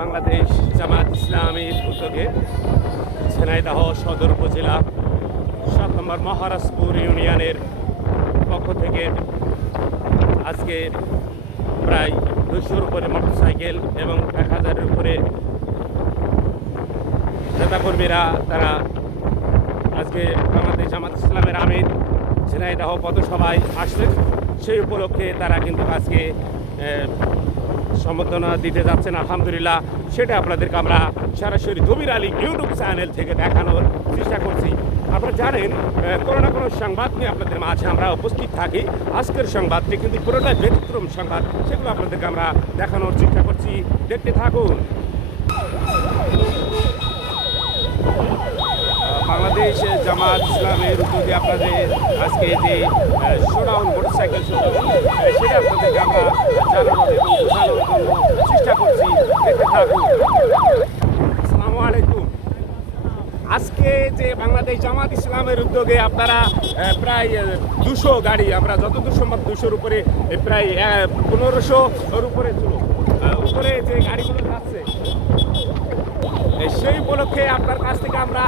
বাংলাদেশ জামাত ইসলামীর উদ্যোগে ঝিনাইদহ সদর উপজেলা সাত নম্বর মহারাজপুর ইউনিয়নের পক্ষ থেকে আজকে প্রায় দুশোর উপরে মোটরসাইকেল এবং এক হাজারের উপরে নেতাকর্মীরা তারা আজকে বাংলাদেশ জামাত ইসলামের আমির ঝিনাইদহ পথসভায় আসলেন। সেই উপলক্ষে তারা কিন্তু আজকে সম্বর্ধনা দিতে যাচ্ছেন, আলহামদুলিল্লাহ। সেটা আপনাদেরকে আমরা সরাসরি দবির আলী ইউটিউব চ্যানেল থেকে দেখানোর চেষ্টা করছি। আপনারা জানেন কোনো না কোনো সংবাদ নিয়ে আপনাদের মাঝে আমরা উপস্থিত থাকি। আজকের সংবাদটি কিন্তু পুরোটাই ব্যতিক্রম সংবাদ, সেগুলো আপনাদেরকে আমরা দেখানোর চেষ্টা করছি। দেখতে থাকুন। বাংলাদেশ জামাত ইসলামের উদ্যোগে আপনাদের আজকে যে শোডাউন মোটরসাইকেল শো সেটা আপনাদেরকে আমরা জানানোর এবং বোঝানোর জন্য চেষ্টা করছি। দেখতে থাকুন। আসসালামু আলাইকুম। আজকে যে বাংলাদেশ জামাত ইসলামের উদ্যোগে আপনারা প্রায় দুশো গাড়ি, আমরা যতদূর সম্ভব দুশোর উপরে প্রায় পনেরোশোর উপরে উপরে যে গাড়িগুলো যাচ্ছে সেই উপলক্ষে আপনার কাছ থেকে আমরা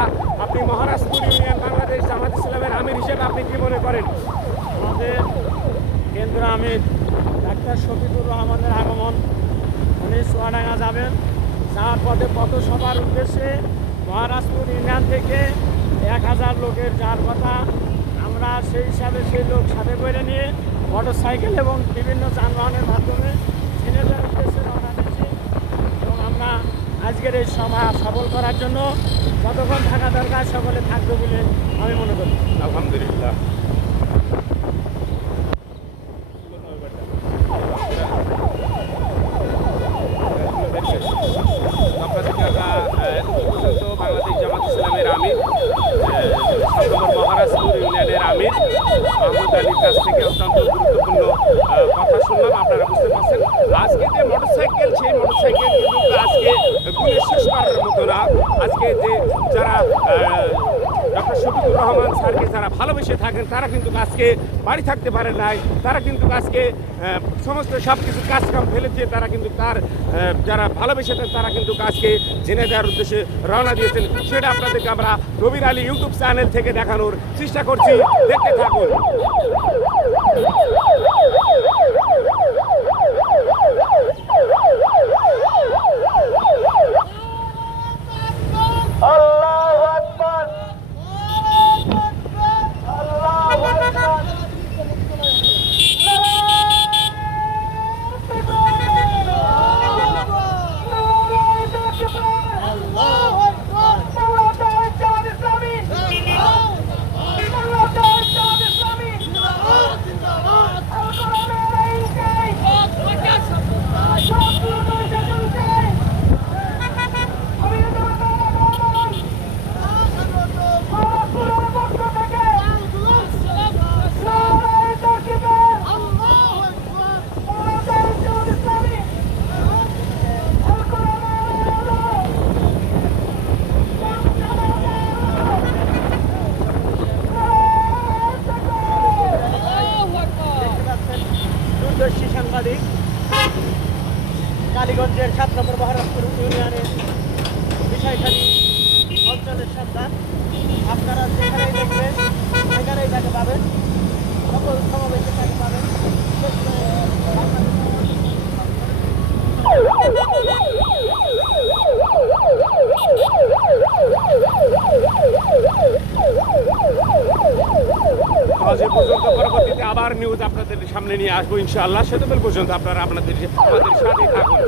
আপনি মহারাষ্ট্র ইউনিয়ন বাংলাদেশ জামাত ইসলামের আমির হিসেবে আপনি কি মনে করেন? আমাদের কেন্দ্র আমির, ডাক্তার শফিকুর রহমানের আগমন। উনি চুয়াডাঙ্গা যাবেন। যাওয়ার পথে পথসভার উদ্দেশ্যে মহারাজপুর ইউনিয়ন থেকে এক হাজার লোকের যার কথা। আমরা সেই হিসাবে সেই লোক সাথে করে নিয়ে মোটর সাইকেল এবং বিভিন্ন যানবাহনের মাধ্যমে ছেলেদের উদ্দেশ্যে রওনা দিচ্ছি এবং আমরা আজকের এই সভা সফল করার জন্য যতক্ষণ থাকা দরকার সকলে থাকবে বলে আমি মনে করি। আলহামদুলিল্লাহ। আমির মাহমুদ আলীর কাছ থেকে অত্যন্ত গুরুত্বপূর্ণ কথা শুনলাম আপনারা বুঝতে পারছেন আজকে যে মোটরসাইকেল সেই মোটরসাইকেল কিন্তু আজকে গুণে শেষ করার মতো না। আজকে যে যারা ডক্টর শফিকুর রহমান স্যারকে যারা ভালোবেসে থাকেন, তারা কিন্তু আজকে বাড়ি থাকতে পারে নাই। তারা কিন্তু আজকে সমস্ত সব কিছু কাজকাম ফেলে দিয়ে তারা কিন্তু তার যারা ভালোবেসে থাকেন, তারা কিন্তু আজকে জেনে দেওয়ার উদ্দেশ্যে রওনা দিয়েছেন। সেটা আপনাদেরকে আমরা রবির আলী ইউটিউব চ্যানেল থেকে দেখানোর চেষ্টা করছি। দেখতে থাকুন। কালীগঞ্জের সাত নম্বর মহারাষ্ট্র ইউনিয়নের বিষয়খালী অঞ্চলের সন্তান আপনারা যেখানেই দেখবেন আজ এ পর্যন্ত পরবর্তীতে আবার নিউজ আপনাদের সামনে নিয়ে আসব ইনশাআল্লাহ। সেতবেল পর্যন্ত আপনারা আপনাদের আমাদের সাথে থাকুন।